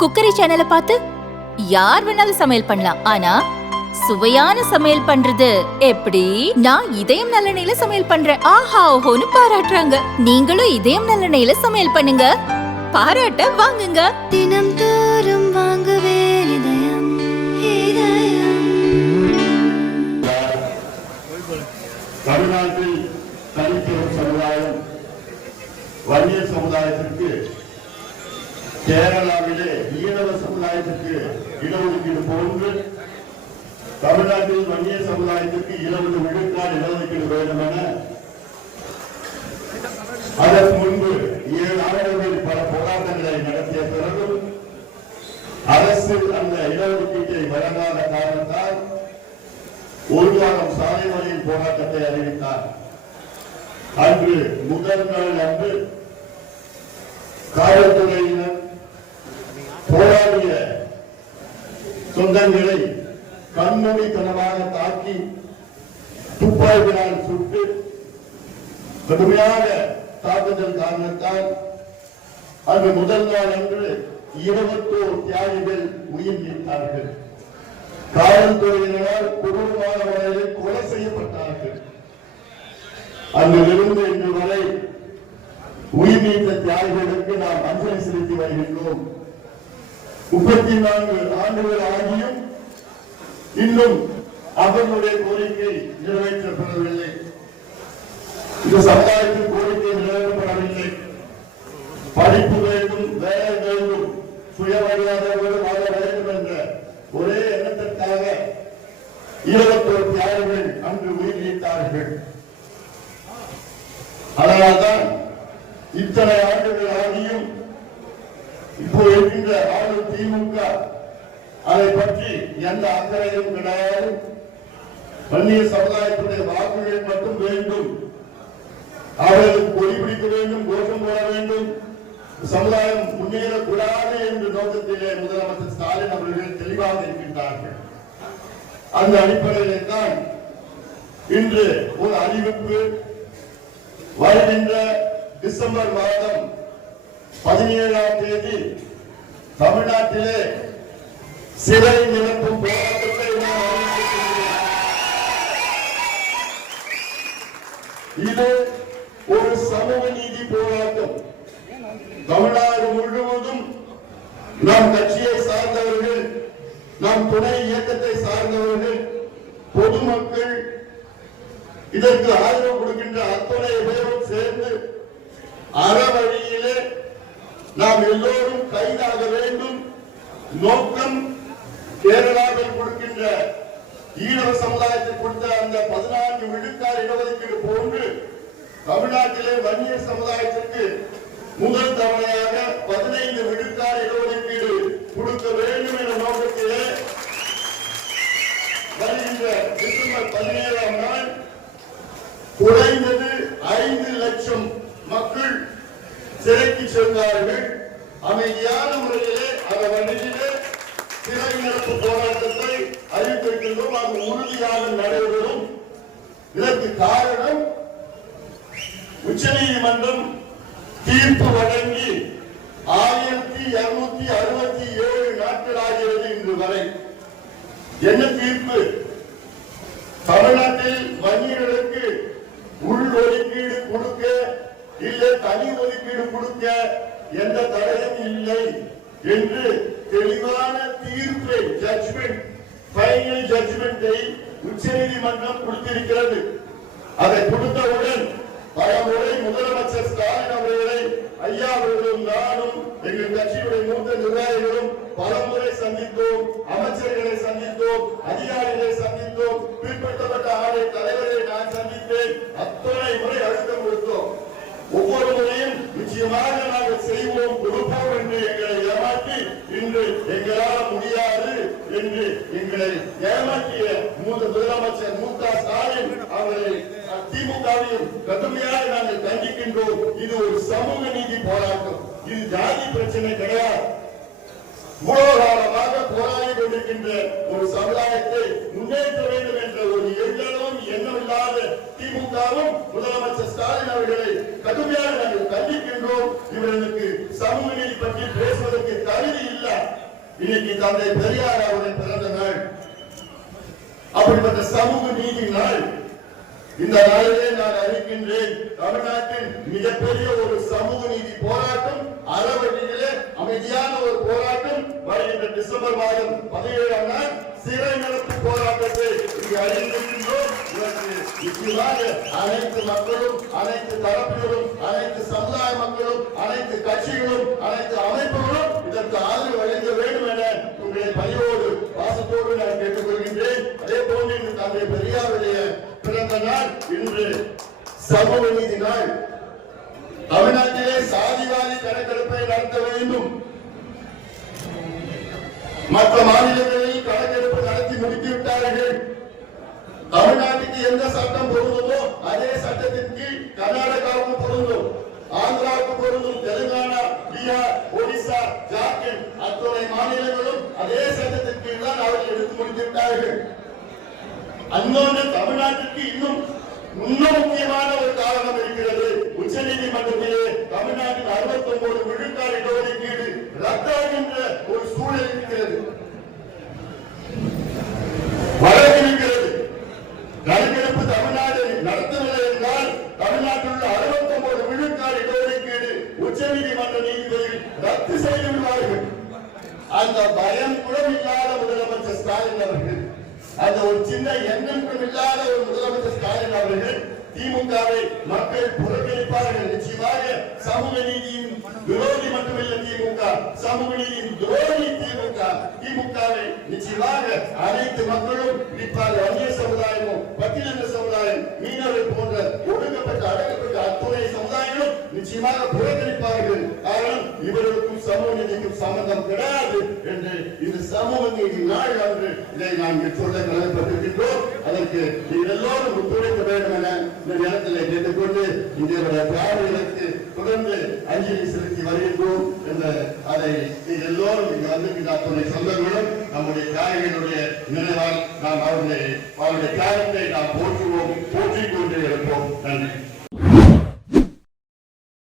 Cookery சேனலை பார்த்து யார் வேணாலும் சமையல் பண்ணலாம். ஆனா சுவையான சமையல் பண்றது எப்படி? நான் இதயம் நல்லெண்ணெயில சமையல் பண்றேன். ஆஹா ஓஹோன்னு பாராட்டுறாங்க. நீங்களும் இதயம் நல்லெண்ணெயில சமையல் பண்ணுங்க, பாராட்ட வாங்குங்க. தினம் தோறும் வாங்குவே இதயம் இதயம். தமிழ்நாட்டில் தனிப்பெரும் சமுதாயம் வன்னியர் சமுதாயத்திற்கு கேரளாவிலே ஈழவ சமுதாயத்திற்கு இடஒதுக்கீடு போன்று தமிழ்நாட்டில் வன்னியர் சமுதாயத்திற்கு 20 விழுக்காடு இடஒதுக்கீடு வேண்டும் என அதற்கு முன்பு 7 ஆண்டுகளில் பல போராட்டங்களை நடத்திய பிறகும் அரசு அந்த இடஒதுக்கீட்டை வழங்காத காரணத்தால் ஒரு வாரம் சாலை மறியல் போராட்டத்தை அறிவித்தார். அன்று முதல் நாள் அன்று காவல்துறையினர் போராடிய சொந்தங்களை கண்மூடித்தனமாக தாக்கி துப்பாக்கியால் சுட்டு கடுமையாக தாக்குதல் காரணத்தால் அன்று முதல் நாள் அன்று 21 தியாகிகள் உயிர் நீத்தார்கள். காவல்துறையினரால் கொடூரமான முறையில் கொலை செய்யப்பட்டார்கள். அங்கிருந்து இன்று வரை உயிர் நீத்த தியாகிகளுக்கு நாம் அஞ்சலி செலுத்தி வருகின்றோம். 34 ஆண்டுகள் ஆகியும் இன்னும் அவர்களுடைய கோரிக்கை நிறைவேற்றப்படவில்லை. இந்த சமுதாயத்தின் கோரிக்கை நிறைவேற்றப்படவில்லை. படிப்பு வேண்டும், வேலை வேண்டும், சுயமரியாதையோடு வாழ வேண்டும் என்ற ஒரே எண்ணத்திற்காக 21 தியாகிகள் அன்று உயிர் நீத்தார்கள். அதனால்தான் இத்தனை ஆண்டுகள் ஆகியும் இப்போ இருக்கின்ற ஆளும் திமுக அதை பற்றி எந்த அக்கறையும் கிடையாது. வன்னியர் சமுதாயத்துடைய வாக்குகள் மட்டும் வேண்டும், அவர்களுக்கு கொடி பிடிக்க வேண்டும், கோஷம் போட வேண்டும், சமுதாயம் முன்னேறக்கூடாது என்ற நோக்கத்திலே முதலமைச்சர் ஸ்டாலின் அவர்கள் தெளிவாக இருக்கின்றார்கள். அந்த அடிப்படையில் தான் இன்று ஒரு அறிவிப்பு வருகின்ற டிசம்பர் மாதம் 17ஆம் தேதி தமிழ்நாட்டிலே சிறை நிரப்பும் போராட்டத்தை இது ஒரு சமூக நீதி போராட்டம். தமிழ்நாடு முழுவதும் நம் கட்சியை சார்ந்தவர்கள், நம் துணை இயக்கத்தை சார்ந்தவர்கள், பொதுமக்கள், இதற்கு ஆதரவு கொடுக்கின்ற அத்தனை பேரும் சேர்ந்து அறவழியிலே நாம் எல்லோரும் கைதாக வேண்டும். நோக்கம் கேரளாவில் கொடுக்கின்ற ஈழவ சமுதாயத்தில் கொடுத்த அந்த 14 விழுக்காடு இடஒதுக்கீடு போன்று தமிழ்நாட்டிலே வன்னியர் சமுதாயத்திற்கு முதல் தவணையாக 15 விழுக்காடு இடஒதுக்கீடு கொடுக்க வேண்டும் என்ற நோக்கத்திலே வருகின்ற டிசம்பர் 17ஆம் நாள் குறைந்தது 5 லட்சம் மக்கள் சிறைக்கு சென்றார்கள். அமைதியான முறையிலே அந்த வழியிலே சிறை நிரப்பு போராட்டத்தை அறிவித்திருக்கின்றோம். அது உறுதியாக நடைபெறும். இதற்கு காரணம் உச்சநீதிமன்றம் தீர்ப்பு வழங்கி 1267 நாட்கள் ஆகிறது இன்று வரை. என்ன தீர்ப்பு? தமிழ்நாட்டில் வன்னியர்களுக்கு உள் ஒதுக்கீடு கொடுக்க இல்லை தனி ஒதுக்கீடு கொடுக்க எந்த தடையும் இல்லை என்று தெளிவான தீர்ப்பை, ஜட்ஜ்மெண்ட், ஃபைனல் ஜட்ஜ்மெண்டை உச்சநீதிமன்றம் கொடுத்திருக்கிறது. அதை கொடுத்தவுடன் பல முறை முதலமைச்சர் ஸ்டாலின் அவர்களை ஐயா அவர்களும் நானும் எங்கள் கட்சியுடைய மூத்த நிர்வாகிகளும் பல முறை சந்தித்தோம், அமைச்சர்களை சந்தித்தோம், அதிகாரிகளை சந்தித்தோம், பிற்படுத்தப்பட்ட ஆலை தலைவரை நான் சந்தித்தேன். அத்தனை முறை அழுத்தம் கொடுத்தோம். ஒவ்வொரு முறையும் நிச்சயமாக நாங்கள் செய்வோம், கொடுப்போம் என்று எங்களை ஏமாற்றி இன்று எங்களால் முடியாது என்று எங்களை ஏமாற்றிய முதலமைச்சர் ஸ்டாலின் அவர்களை திமுகவையும் கடுமையாக நாங்கள் கண்டிக்கின்றோம். இது ஒரு சமூக நீதி போராட்டம், இது ஜாதி பிரச்சனை கிடையாது. இவ்வளவு காலமாக போராடி கொண்டிருக்கின்ற ஒரு சமுதாயத்தை முன்னேற்ற வேண்டும் என்ற ஒரு எண்ணம் இல்லாத திமுகவும் முதலமைச்சர் ஸ்டாலின் அவர்களை கடுமையாக நாங்கள் கண்டிக்கின்றோம். இவர்களுக்கு சமூக நீதி பற்றி பேசுவதற்கு தகுதி இல்லை. இன்னைக்கு தந்தை பெரியார் அவருடைய பிறந்த நாள். அப்படிப்பட்ட சமூக நீதி நாள். இந்த நாளிலே நான் அறிவிக்கின்றேன், தமிழ்நாட்டின் மிகப்பெரிய ஒரு சமூக நீதி போராட்டம், அறவழியிலே அமைதியான ஒரு போராட்டம் வருகின்ற டிசம்பர் மாதம் 17ஆம் நாள் சிறை நிரப்பு போராட்டத்தை இங்கு அறிந்திருக்கின்றோம். இதற்கு நிச்சயமாக அனைத்து மக்களும், அனைத்து தரப்பினரும், அனைத்து சமுதாய மக்களும், அனைத்து கட்சிகளும், அனைத்து அமைப்புகளும் இதற்கு ஆதரவு வழங்க வேண்டும் என உங்களை பணியோடு பாசத்தோடு நான் கேட்டுக்கொள்கின்றேன். அதே போன்று இன்று தந்தை பெரியாருடைய பிறந்த நாள், இன்று சமூக நீதி நாள். தமிழ்நாட்டிலே சாதிவாரி கணக்கெடுப்பை நடத்த வேண்டும். மற்ற மாநிலங்களில் கணக்கெடுப்பு நடத்தி முடித்துவிட்டார்கள். தமிழ்நாட்டுக்கு எந்த சட்டம் பொருந்துமோ அதே சட்டத்தின் கீழ் கர்நாடகாவுக்கு பொருந்தும், ஆந்திராவுக்கு பொருந்தும், தெலுங்கானா, பீகார், ஒடிசா, ஜார்க்கண்ட் அத்துணை மாநிலங்களும் அதே சட்டத்தின் கீழ் தான் அவர்கள் எடுத்து முடித்துவிட்டார்கள். அன்னொன்று தமிழ்நாட்டிற்கு இன்னும் முக்கியமான ஒரு காரணம் இருக்கிறது. உச்ச நீதிமன்றத்திலே தமிழ்நாட்டின் 69 விழுக்காடு இடஒதுக்கீடு ரத்தாகின்ற ஒரு சூழல் இருக்கிறது, வழங்கிருக்கிறது. கணக்கெடுப்பு தமிழ்நாடு நடத்தவில்லை என்றால் தமிழ்நாட்டில் உள்ள 69 விழுக்காடு இடஒதுக்கீடு உச்ச நீதிமன்ற நீதிபதிகள் ரத்து செய்து விடுவார்கள். அந்த பயம் கூட இல்லாத முதலமைச்சர் ஸ்டாலின் அவர்கள், அந்த ஒரு சின்ன எண்ணம் கூட இல்லாத ஒரு முதலமைச்சர் ஸ்டாலின் அவர்கள் திமுகவை மக்கள் புறக்கணிப்பார்கள். நிச்சயமாக சமூக நீதியின் விரோதி மட்டுமில்லை திமுக, சமூக நீதியின் விரோதி திமுக. திமுகவை நிச்சயமாக அனைத்து மக்களும், குறிப்பாக வன்னிய சமுதாயமும், பட்டியலின சமுதாயம், மீனவர் போன்ற ஒடுக்கப்பட்ட அடக்கப்பட்ட அத்துணை சமுதாயங்களும் நிச்சயமாக புறக்கணிப்பார்கள். காரணம், இவர்களுக்கும் சமூக நீதிக்கும் சம்பந்தம் கிடையாது என்று இந்த சமூக நீதி நாள் அன்று இதை நாம் சொல்ல கடமைப்பட்டிருக்கின்றோம். அதற்கு நீங்கள் எல்லோரும் ஒத்துழைக்க வேண்டும் என இந்த நேரத்தில் கேட்டுக்கொண்டு இந்தியாவுடைய தியாகிகளுக்கு தொடர்ந்து அஞ்சலி செலுத்தி வருகின்றோம் என்ற அதை எல்லோரும் இங்கு வந்திருக்கின்ற அத்துணை சொந்தங்களும் நம்முடைய தியாகிகளுடைய நினைவால் நாம் அவருடைய தியாகத்தை நாம் போற்றுவோம், போற்றிக் கொண்டே இருப்போம். நன்றி.